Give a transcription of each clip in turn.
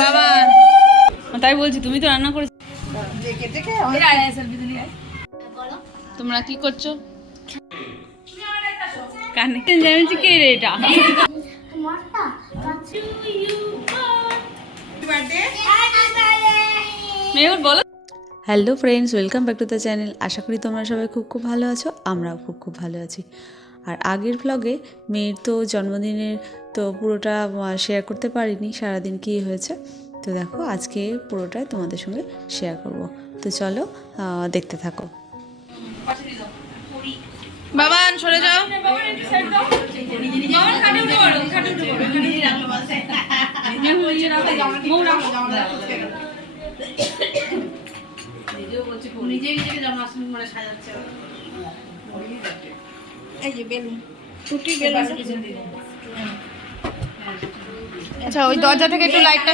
বাবা তাই বলছি, তুমি তো রান্না করেছো। তোমরা কি করছো? কানে জানিস কে রে এটা? মেহুর বলো। Hello friends, welcome back to the channel. আশা করি তোমরা সবাই খুব ভালো আছো, আমরাও খুব ভালো আছি। আর আগের ভ্লগে মেয়ের তো জন্মদিনের তো পুরোটা শেয়ার করতে পারিনি, সারাদিন কী হয়েছে। তো দেখো আজকে পুরোটাই তোমাদের সঙ্গে শেয়ার করব। তো চলো দেখতে থাকো। বাবা সরে যাও। আচ্ছা ওই দরজা থেকে একটু লাইটটা।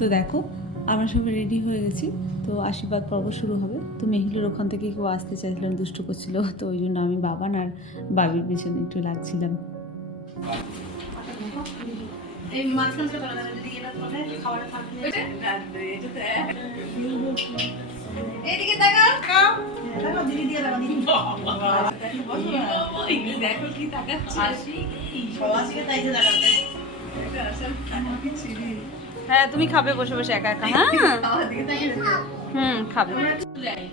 তো দেখো আমরা সবাই রেডি হয়ে গেছি, তো আশীর্বাদ পর্ব শুরু হবে। তো মেহুলের ওখান থেকে কেউ আসতে চাইছিলেন, দুষ্টু করছিল, তো ওই জন্য আমি বাবান আর বাবির পিছনে একটু লাগছিলাম। হ্যাঁ তুমি খাবে বসে বসে একা একা। হ্যাঁ খাবে। হ্যাঁ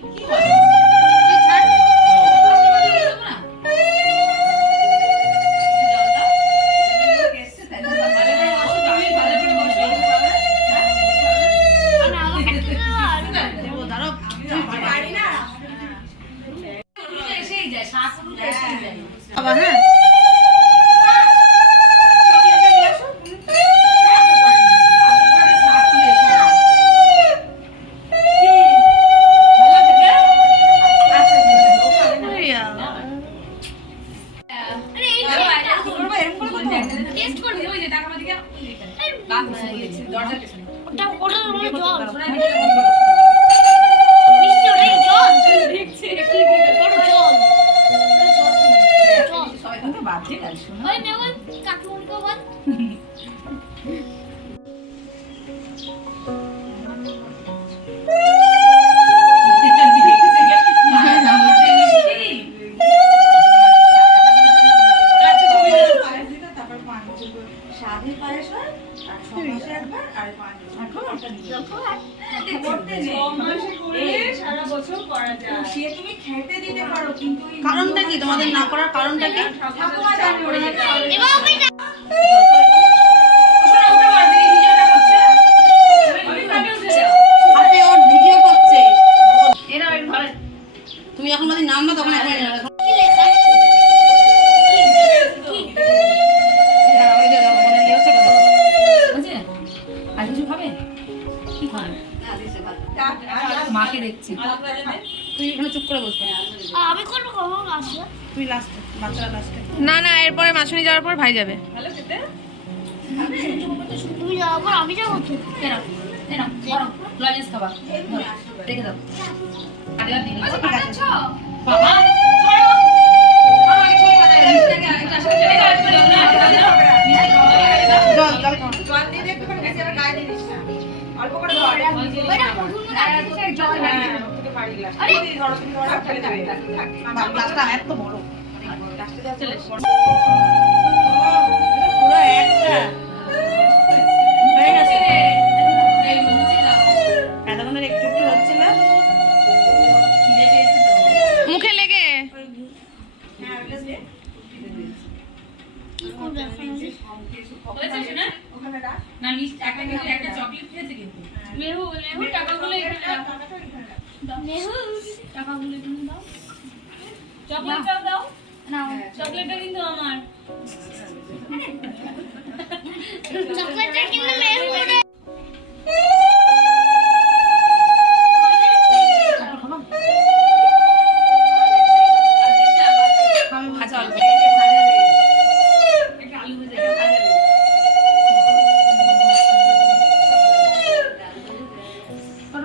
কারণটা কি তোমাদের না করার কারণটা কি? তুমি এখন যদি নাম না তখন আর কিছু খাবে? মাকে দেখছি, তুই এখানে চুপ করে বসবে। আমি করবো কখন আসবে? তুই লাস্ট, বাচ্চারা লাস্টে। না না এরপরে মাছুনি যাওয়ার পর ভাই যাবে। ভালো খেতে। তুমি যাওয়ার পর আমি যাবো তো। কেন কেন বড় লজেন্স খাবা দেখে দাও। আরে দিন ঠিক আছে বাবা চলো আমাকে ছবি পাঠাই নিচে একটা আসলে চলে যাও। জল জল জল দিয়ে একটু করে গেছে আর গায়ে দিয়ে দিস না, অল্প করে ধর। ওটা প্রথম না আছে জল লাগে তোকে পারি গ্লাস আরে ধরো তুমি ধরো ফেলে দেবে। আমার গ্লাসটা এত বড়, গ্লাসটা দিয়ে চলে পুরো একটা হয়ে গেছে। এই মুছে দাও এতক্ষণ একটু একটু হচ্ছে না, খিদে পেয়েছে তো মুখে লেগে। হ্যাঁ ওটা কি করবে এখন? হয়েছে না ওখানে রাখ না, মিষ্টি একটা চকলেট খেয়েছে কিন্তু। মেহু মেহু টাকাগুলো এখানে রাখ, মেহু টাকাগুলো এখানে দাও, চকলেটটাও দাও। নাও চকলেটটা কিন্তু আমার। চকলেটটা কিন্তু মেহু করে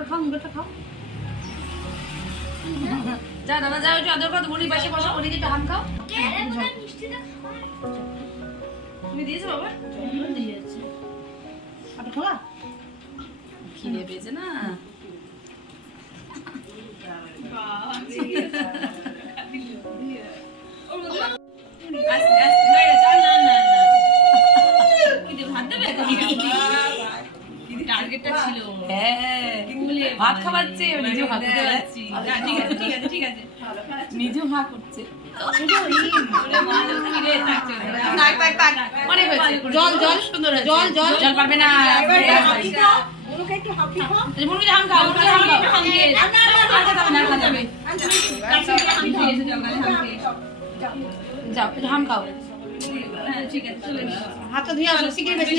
খাও মুখটা খাও যা দাদা যাও একটু আদর করো বুড়ির পাশে বসো বুড়িকে একটু হাম খাও তুমি দিয়েছো বাবা দিয়েছে আটা খাওয়া খিদে পেয়েছে না ভাত খাওয়াচ্ছে নিজেও ভাত খেতে পারছি ঠিক আছে নিজেও ভাত করছে অনেক হয়েছে জল জল সুন্দর জল জল জল পারবে না হাম খাও ঠিক আছে হাত ধুয়ে আসো শিখে বেশি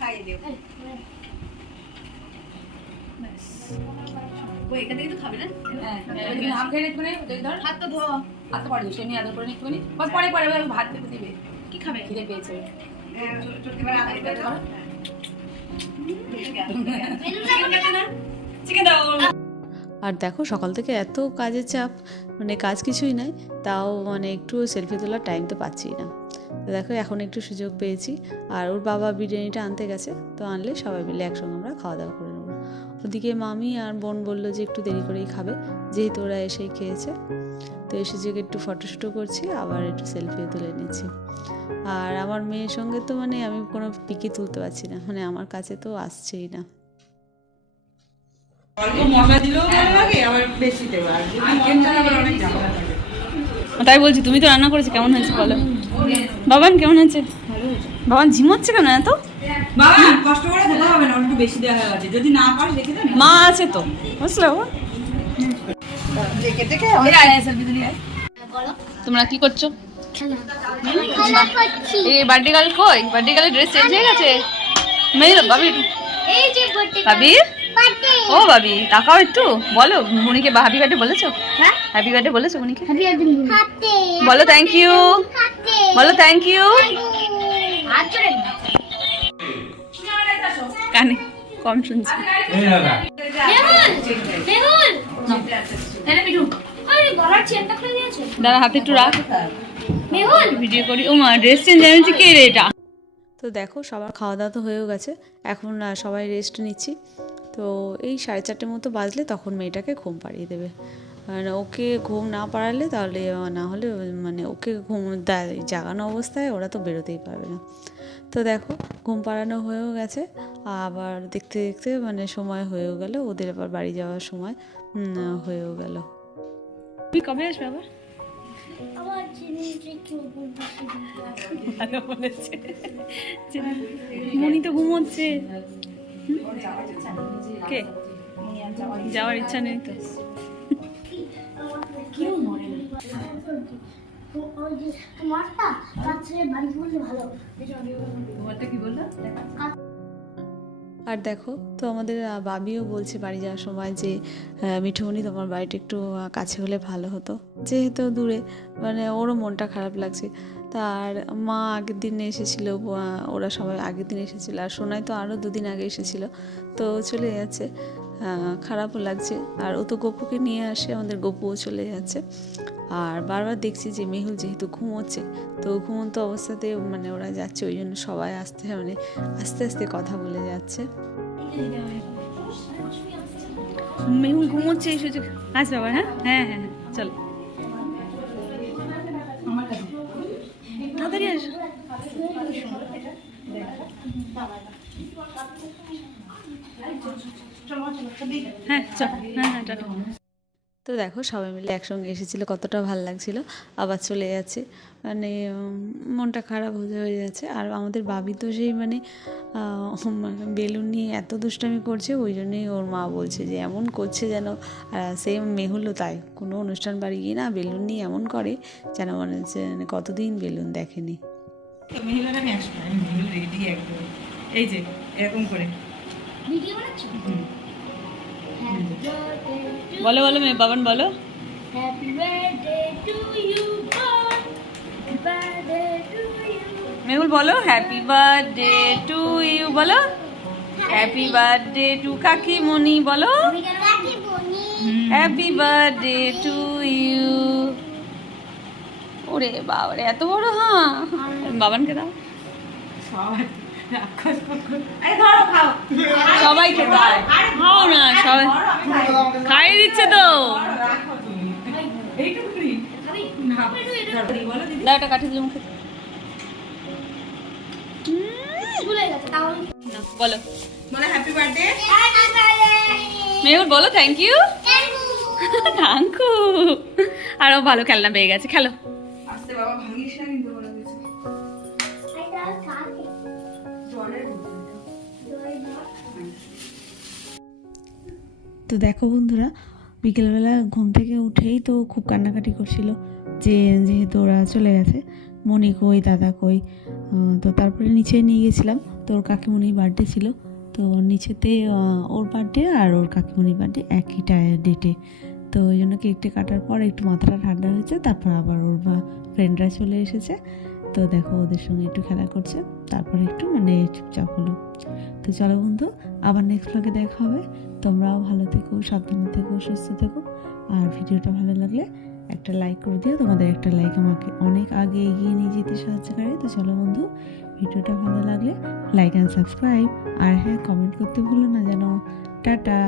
খাইয়ে দিও ওই এখান থেকে তো খাবে না হ্যাঁ হাম খেয়ে নিতে ধর হাত তো ধো হাত তো পরে দিও সেমনি আদর করে নিতে বাস পরে পরে ভাত খেতে দিবে কি খাবে খিদে পেয়েছে চিকেন দাও আর দেখো সকাল থেকে এত কাজের চাপ, মানে কাজ কিছুই নাই, তাও মানে একটু সেলফি তোলার টাইম তো পাচ্ছি না। তো দেখো এখন একটু সুযোগ পেয়েছি। আর ওর বাবা বিরিয়ানিটা আনতে গেছে, তো আনলে সবাই মিলে একসঙ্গে আমরা খাওয়া দাওয়া করে নেবো। ওদিকে মামি আর বোন বললো যে একটু দেরি করেই খাবে, যেহেতু ওরা এসেই খেয়েছে। তো এসে যে একটু ফটোশ্যুটও করছি, আবার একটু সেলফিও তুলে নিচ্ছি। আর আমার মেয়ের সঙ্গে তো মানে আমি কোনো পিকই তুলতে পারছি না, মানে আমার কাছে তো আসছেই না। তাই বলছি, তুমি তো রান্না করেছো, কেমন হয়েছে বলো? বাবান কেমন হয়েছে? বাবান ঝিমোচ্ছে কেন এত? কষ্ট করে খেতে হবে না, একটু বেশি দেওয়া হয়ে গেছে, যদি না পাস রেখে দে। মা আছে তো, বুঝলো? তোমরা কি করছো? এই বার্থডে গার্ল কই? বার্থডে গার্লের ড্রেস চেঞ্জ হয়ে গেছে। মেয়ে বাবি, বাবি ও বাবি তাকাও একটু, বলো মুনিকে হ্যাপি বার্থডে বলেছো? হ্যাঁ হ্যাপি বার্থডে বলেছো মুনিকে? বলো থ্যাংক ইউ, বলো থ্যাংক ইউ। কানে কম শুনছি। দাদা হাতে একটু রাখ, ভিডিও করি। ও মা ড্রেস চেঞ্জ জানিয়েছি, কে রে এটা? তো দেখো সবার খাওয়া দাওয়া তো হয়েও গেছে, এখন সবাই রেস্ট নিচ্ছি। তো এই 4:30 মতো বাজলে তখন মেয়েটাকে ঘুম পাড়িয়ে দেবে। মানে ওকে ঘুম না পাড়ালে তাহলে না হলে মানে ওকে ঘুম জাগানো অবস্থায় ওরা তো বেরোতেই পারবে না। তো দেখো ঘুম পাড়ানো হয়েও গেছে, আবার দেখতে দেখতে মানে সময় হয়েও গেল, ওদের আবার বাড়ি যাওয়ার সময় হয়েও গেল। তুমি কবে আসবে আবার? ভালো বলেছে, মনি তো ঘুমোচ্ছে। কে যাওয়ার ইচ্ছা নেই তো? আর দেখো তো আমাদের বাবিও বলছে বাড়ি যাওয়ার সময় যে মিঠুমনি তোমার বাড়িটা একটু কাছে হলে ভালো হতো, যেহেতু দূরে মানে ওরও মনটা খারাপ লাগছে। তার মা আগের দিন এসেছিলো, ওরা সবাই আগের দিন এসেছিলো, আর সোনাই তো আরও 2 দিন আগে এসেছিলো, তো চলে যাচ্ছে, খারাপও লাগছে। আর ও তো গপুকে নিয়ে আসে, আমাদের গপুও চলে যাচ্ছে। আর বারবার দেখছি যে মেহুল যেহেতু ঘুমোচ্ছে, তো ঘুমন্ত অবস্থাতে মানে ওরা যাচ্ছে, ওই জন্য সবাই আস্তে আস্তে কথা বলে যাচ্ছে। মেহুল ঘুমোচ্ছে এই সুযোগ আসবে আবার। হ্যাঁ হ্যাঁ হ্যাঁ চলো তাড়াতাড়ি আসো। হ্যাঁ চল, হ্যাঁ হ্যাঁ টাটা। তো দেখো সবাই মিলে একসঙ্গে এসেছিলো, কতটা ভালো লাগছিলো। আবার চলে যাচ্ছে, মানে মনটা খারাপ হয়ে যাচ্ছে। আর আমাদের বাবি তো সেই মানে বেলুন নিয়ে এত দুষ্টামি করছে, ওই জন্যই ওর মা বলছে যে এমন করছে যেন, সেম মেহুলও তাই, কোনো অনুষ্ঠান বাড়ি গিয়ে না বেলুন নিয়ে এমন করে যেন মনে হচ্ছে মানে কতদিন বেলুন দেখেনি। এই যে এরকম করে বলো বলো মেয়ে বাবান বলো। মেহুল বলো হ্যাপি বার্থডে টু ইউ, বলো হ্যাপি বার্থডে টু কাকিমণি বলো কাকি বনি হ্যাপি বার্থডে টু ইউ। ওরে বাবারে এত বড়, হ্যাঁ বাবানকে দাও, সবাই রাক্ষস কুকুর। আরে ধরো খাও। সবাইকে দাও, খাও না সবাই ধরো, আমি খাই। খাইয়ে দিচ্ছে তো। ধরো, রাখো তুমি। এইটুকুনি? না, ধরো, বলো দিদি। দাও একটা কাঠি দিলে মুখে ভুলে গেছে তাহলে না, বলো বলো হ্যাপি বার্থডে। মেহুর বলো থ্যাংক ইউ। থ্যাংকু। আরো ভালো খেলনা পেয়ে গেছে, খেলো। আস্তে বাবা, ভাঙিস না কিন্তু বলে দিয়েছে। জলের তো দেখো বন্ধুরা, বিকেলবেলা ঘুম থেকে উঠেই তো খুব কান্নাকাটি করছিল যে যেহেতু ওরা চলে গেছে, মনি কই দাদা কই। তো তারপরে নিচে নিয়ে গেছিলাম, তো ওর কাকিমণির বার্থডে ছিল, তো নিচেতে ওর বার্থডে আর ওর কাকিমণির বার্থডে একই ডেটে। তো ওই জন্য কেকটা কাটার পর একটু মাথাটা ঠান্ডা হয়েছে, তারপর আবার ওর ফ্রেন্ডরা চলে এসেছে। তো দেখো ওদের সঙ্গে একটু খেলা করছে, তারপরে একটু মানে চুপচাপ হলো। তো চলো বন্ধু, আবার নেক্সট ব্লগে দেখা হবে। তোমরাও ভালো থেকো, সাবধানে থেকো, সুস্থ থেকো। আর ভিডিওটা ভালো লাগলে একটা লাইক করে দিও, তোমাদের একটা লাইক আমাকে অনেক আগে এগিয়ে নিয়ে যেতে সাহায্য করে। তো চলো বন্ধু, ভিডিওটা ভালো লাগলে লাইক অ্যান্ড সাবস্ক্রাইব, আর হ্যাঁ কমেন্ট করতে ভুলো না যেন। টাটা।